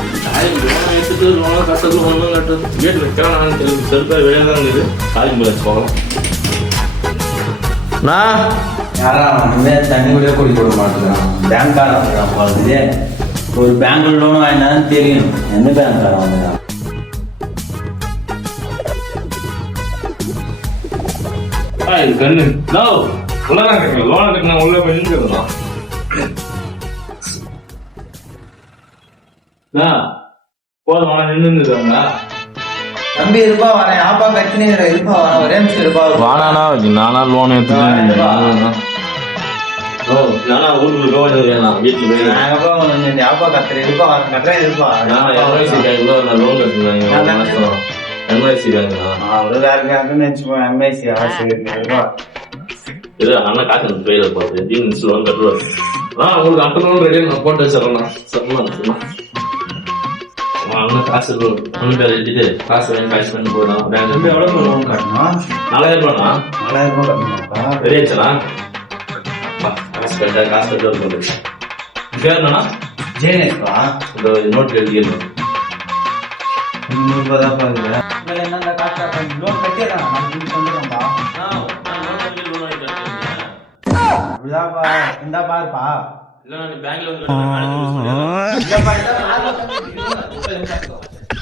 எடுத்துட்டு லோனை கட்டுறது ஒன்றும் கட்டுறது வீட்டில் வைக்கிறான் செருப்பாக வெளியே தான் இருக்குது காலிங் வச்சு போகலாம். நான் யாரா தண்ணி கூட குடி போட மாட்டேங்கிறான். பேங்க் கார்டு போகிறது ஒரு பேங்க்ல லோன் வாங்கினாலும் தெரியும் எந்த பேங்க் கார்டு வாங்கினா. இது கண்ணு உள்ளதான் கேட்கல லோனை கட்டினா உள்ள போய் நின்றுதான் போதும் நின்றுங்களா தம்பி இருப்பா வரேன் ஆப்பா கட்சினே இருப்பா வரேன் ஒரே நிமிஷம் இருப்பா வானா நானா லோன் எடுத்துக்கலாம். நானா ஊருக்கு போவேன் வீட்டுல போய் ஆப்பா கத்துறேன் இருப்பா கட்டுறேன் இருப்பா லோன் கட்டுறேன் எம்ஐசி நினைச்சுப்போம் எம்ஐசி இருப்பா இது அண்ணா காசு பேர் பார்த்து ஜீன்ஸ் லோன் கட்டுவார். உங்களுக்கு அப்ப லோன் ரெடி நான் போட்டு வச்சிடறேன் சொல்லலாம். அண்ணா காசு ஒண்ணு பேர் எழுதிட்டு காசு வாங்கி காசு பண்ணி போயிடும். எவ்வளவு லோன் கட்டணும்? 4000 ரூபாண்ணா. 4000 ரூபாய் கட்டணும்ப்பா. ரெடி ஆச்சுண்ணா. காசு கட்ட காசு கட்டு பேருண்ணா ஜெயநேஷ்வா இந்த நோட் எழுதிடணும். 300 ரூபாய் தான் என்னென்ன காசு லோன் கட்டிடுறேன் சொல்லுறேன்பா. அப்படிதான்ப்பா இந்தா பாருப்பா. இல்ல நான் பேங்க்ல வந்து